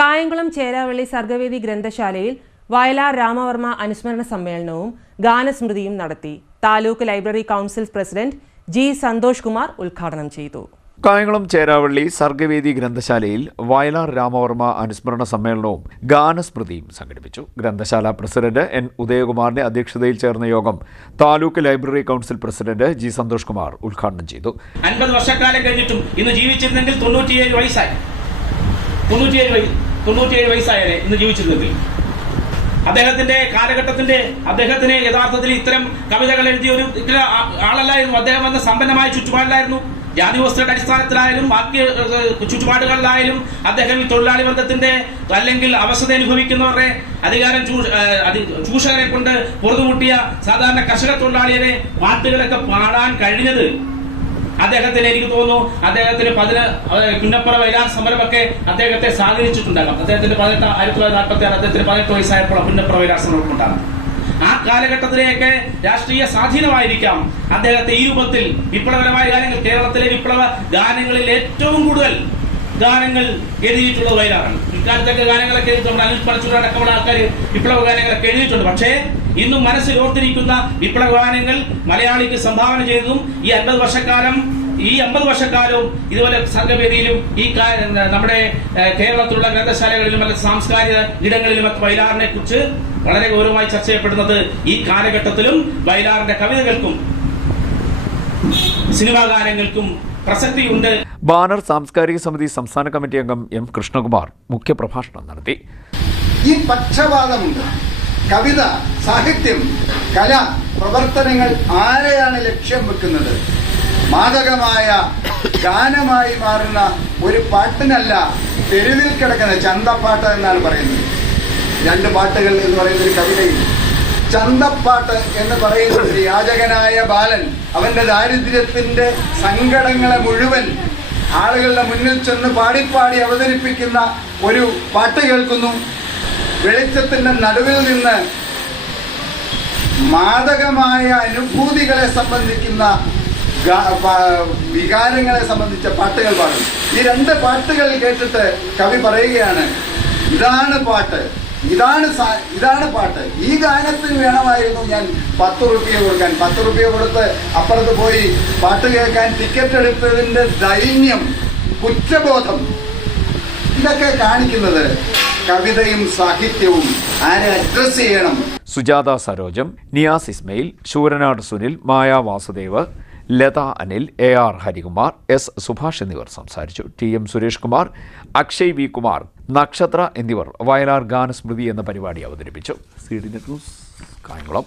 കായംകുളം ചേരാവള്ളി സർഗവേദി ഗ്രന്ഥശാലയിൽ വയലാർ രാമവർമ്മ അനുസ്മരണ സമ്മേളനവും ഗാനസ്മൃതിയും നടത്തി. Taluk library council president G Santhosh Kumar ഉദ്ഘാടനം ചെയ്തു. കായംകുളം ചേരാവള്ളി സർഗവേദി ഗ്രന്ഥശാലയിൽ വയലാർ രാമവർമ്മ അനുസ്മരണ സമ്മേളനവും ഗാനസ്മൃതിയും സംഘടിപ്പിച്ചു. ഗ്രന്ഥശാല പ്രസിഡന്റ് എൻ ഉദയകുമാറിന്റെ അധ്യക്ഷതയിൽ ചേർന്ന യോഗം taluk library council president G Santhosh Kumar ഉദ്ഘാടനം ചെയ്തു. അൻപത് വർഷക്കാലം കഴിഞ്ഞിട്ടും ഇന്ന് ജീവിച്ചിരുന്നെങ്കിൽ തൊണ്ണൂറ്റിയേഴ് വയസ്സായി. തൊണ്ണൂറ്റിയേഴ് വയസ്സ്. തൊണ്ണൂറ്റിയേഴ് വയസ്സായാലേ ഇന്ന് ജീവിച്ചിരുന്നെങ്കിൽ. അദ്ദേഹത്തിന്റെ കാലഘട്ടത്തിന്റെ അദ്ദേഹത്തിന് യഥാർത്ഥത്തിൽ ഇത്തരം കവിതകൾ എഴുതിയ ഒരു ആളല്ലായിരുന്നു. അദ്ദേഹം വന്ന സമ്പന്നമായ ചുറ്റുപാടിലായിരുന്നു. ജാതി വ്യവസ്ഥയുടെ അടിസ്ഥാനത്തിലായാലും ബാക്കി ചുറ്റുപാടുകളിലായാലും അദ്ദേഹം ഈ തൊഴിലാളി വർഗത്തിന്റെ അല്ലെങ്കിൽ അവസ്ഥ അനുഭവിക്കുന്നവരുടെ അധികാരം ചൂഷകരെ കൊണ്ട് പൊറുതുമുട്ടിയ സാധാരണ കർഷക തൊഴിലാളിയെ പാട്ടുകളൊക്കെ പാടാൻ കഴിഞ്ഞത് അദ്ദേഹത്തിന് എനിക്ക് തോന്നുന്നു അദ്ദേഹത്തിന് പതിന കുന്നപ്പുറ വയലാർ സമരം സമരമൊക്കെ അദ്ദേഹത്തെ സ്വാധീനിച്ചിട്ടുണ്ടാകാം. അദ്ദേഹത്തിന്റെ പതിനെട്ട് ആയിരത്തി തൊള്ളായിരത്തി നാൽപ്പത്തി ആറ് അദ്ദേഹത്തിന് പതിനെട്ട് വയസ്സായപ്പോൾ കുന്നപ്പുറ വയലാർ സമരം ഉണ്ടാകും ആ കാലഘട്ടത്തിലേക്ക് രാഷ്ട്രീയ സ്വാധീനമായിരിക്കാം അദ്ദേഹത്തെ ഈ രൂപത്തിൽ. വിപ്ലവകരമായ ഗാനങ്ങൾ കേരളത്തിലെ വിപ്ലവ ഗാനങ്ങളിൽ ഏറ്റവും കൂടുതൽ ഗാനങ്ങൾ എഴുതിയിട്ടുള്ളത് വയലാറാണ്. ഇക്കാലത്തൊക്കെ ഗാനങ്ങളൊക്കെ എഴുതിയിട്ടുണ്ട്. അനിൽ പറച്ചൂർ അടക്കമുള്ള ആൾക്കാർ വിപ്ലവ ഗാനങ്ങളൊക്കെ എഴുതിയിട്ടുണ്ട്. പക്ഷേ ഇന്നും മനസ്സിൽ ഓർത്തിരിക്കുന്ന വിപ്ലവ ഗാനങ്ങൾ മലയാളിക്ക് സംഭാവന ചെയ്തതും ഈ അൻപത് വർഷക്കാലം ഈ അമ്പത് വർഷക്കാലവും ഇതുപോലെ സംഘവേദിയിലും ഈ നമ്മുടെ കേരളത്തിലുള്ള ഗ്രന്ഥശാലകളിലും അല്ലെങ്കിൽ സാംസ്കാരിക ഇടങ്ങളിലും ഒക്കെ വയലാറിനെ കുറിച്ച് വളരെ ഗൗരവമായി ചർച്ച ചെയ്യപ്പെടുന്നത് ഈ കാലഘട്ടത്തിലും വയലാറിന്റെ കവിതകൾക്കും സിനിമാ ഗാനങ്ങൾക്കും പ്രസക്തിയുണ്ട്. ബാനർ സാംസ്കാരിക സമിതി സംസ്ഥാന കമ്മിറ്റി അംഗം എം കൃഷ്ണകുമാർ മുഖ്യപ്രഭാഷണം നടത്തി. ഈ പക്ഷപാതമുണ്ട്. കവിത സാഹിത്യം കല പ്രവർത്തനങ്ങൾ ആരെയാണ് ലക്ഷ്യം വെക്കുന്നത്? മാതകമായ ഗാനമായി മാറുന്ന ഒരു പാട്ടിനല്ല തെരുവിൽ കിടക്കുന്ന ചന്തപ്പാട്ട് എന്നാണ് പറയുന്നത്. രണ്ട് പാട്ടുകൾ എന്ന് പറയുന്ന ഒരു കവിതയിൽ ചന്തപ്പാട്ട് എന്ന് പറയുന്ന ഒരു യാചകനായ ബാലൻ അവന്റെ ദാരിദ്ര്യത്തിന്റെ സങ്കടങ്ങളെ മുഴുവൻ ആളുകളുടെ മുന്നിൽ ചെന്ന് പാടിപ്പാടി അവതരിപ്പിക്കുന്ന ഒരു പാട്ട് കേൾക്കുന്നു. വെളിച്ചത്തിന്റെ നടുവിൽ നിന്ന് മാദകമായ അനുഭൂതികളെ സംബന്ധിക്കുന്ന വികാരങ്ങളെ സംബന്ധിച്ച പാട്ടുകൾ പാടും ഈ രണ്ട് പാട്ടുകൾ കേട്ടിട്ട് കവി പറയുകയാണ് ഇതാണ് പാട്ട്. ഇതാണ് ഇതാണ് പാട്ട്. ഈ ഗാനത്തിന് വേണമായിരുന്നു ഞാൻ പത്ത് റുപ്യ കൊടുക്കാൻ. പത്ത് റുപ്യ കൊടുത്ത് അപ്പുറത്ത് പോയി പാട്ട് കേൾക്കാൻ ടിക്കറ്റ് എടുത്തതിന്റെ ദൈന്യം കുറ്റബോധം. ഇതൊക്കെ കാണിക്കുന്നത് കവിതയും സാഹിത്യവും ആരെ അഡ്രസ് ചെയ്യണം? Sujatha Sarojam Niyas Ismail Sooranad Sunil Maya Vasudev Latha Anil A R Harikumar S Subhash എന്നിവർ സംസാരിച്ചു. T M Suresh Kumar Akshay V Kumar Nakshatra എന്നിവർ വയലാർ ഗാനസ്മൃതി എന്ന പരിപാടി അവതരിപ്പിച്ചു. C news. കായംകുളം.